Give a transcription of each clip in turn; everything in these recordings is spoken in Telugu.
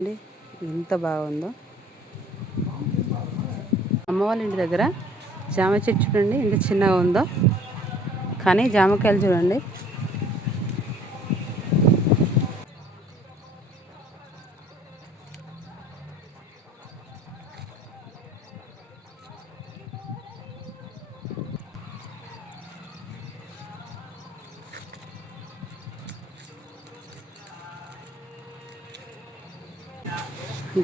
అండి ఎంత బాగుందో. అమ్మ వాళ్ళ ఇంటి దగ్గర జామ చెట్టు చూడండి ఎంత చిన్నగా ఉందో, కానీ జామకాయలు చూడండి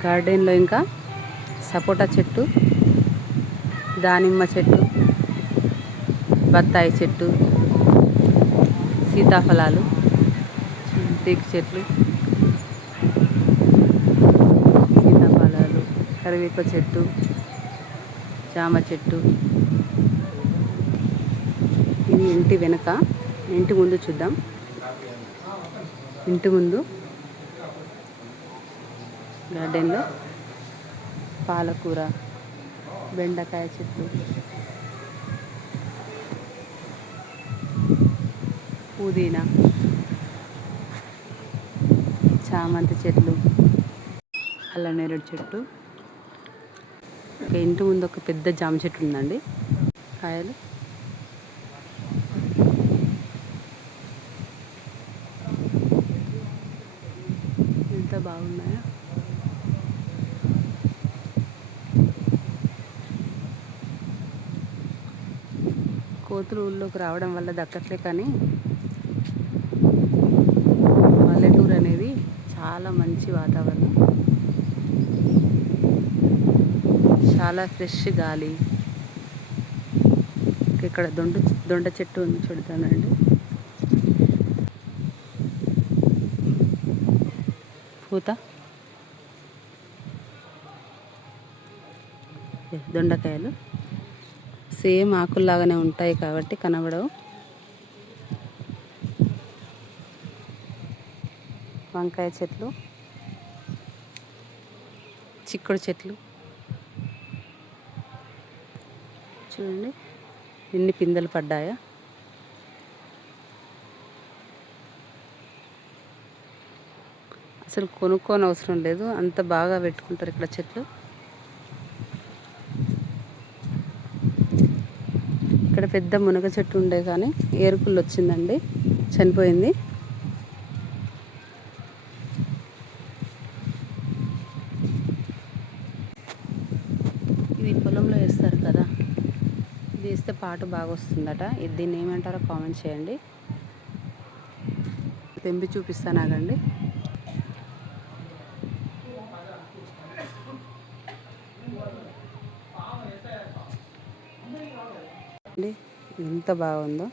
గార్డెన్లో. ఇంకా సపోటా చెట్టు, దానిమ్మ చెట్టు, బత్తాయి చెట్టు, సీతాఫలాలు, టేకు చెట్లు, సీతాఫలాలు, కరివేప చెట్టు, జామ చెట్టు. ఇది ఇంటి వెనుక. ఇంటి ముందు చూద్దాం. ఇంటి ముందు గార్డెన్లో పాలకూర, బెండకాయ చెట్టు, పుదీనా, చామంతి చెట్లు, అల్లం నేరేడు చెట్టు. ఇంకా ఇంటి ముందు ఒక పెద్ద జామ చెట్టు ఉందండి. కాయలు ఎంత బాగున్నాయో. కోతులు ఊళ్ళోకి రావడం వల్ల దక్కట్లే, కానీ పల్లెటూరు అనేది చాలా మంచి వాతావరణం, చాలా ఫ్రెష్ గాలి. ఇక్కడ దొండ చెట్టు ఉంది చూడతానండి. పూత దొండకాయలు సేమ్ ఆకుల్లాగానే ఉంటాయి కాబట్టి కనబడవు. వంకాయ చెట్లు, చిక్కుడు చెట్లు చూడండి ఎన్ని పిందెలు పడ్డాయా. అసలు కొనుక్కోని అవసరం లేదు, అంత బాగా పెట్టుకుంటారు ఇక్కడ చెట్లు. ఇక్కడ పెద్ద మునగ చెట్టు ఉండే కానీ ఏరుకుళ్ళు వచ్చిందండి, చనిపోయింది. ఇది పొలంలో వేస్తారు కదా, ఇది వేస్తే పాటు బాగా వస్తుందట. దీన్ని ఏమంటారో కామెంట్ చేయండి. తెంపి చూపిస్తాను ఆగండి. ఎంత బాగుందో.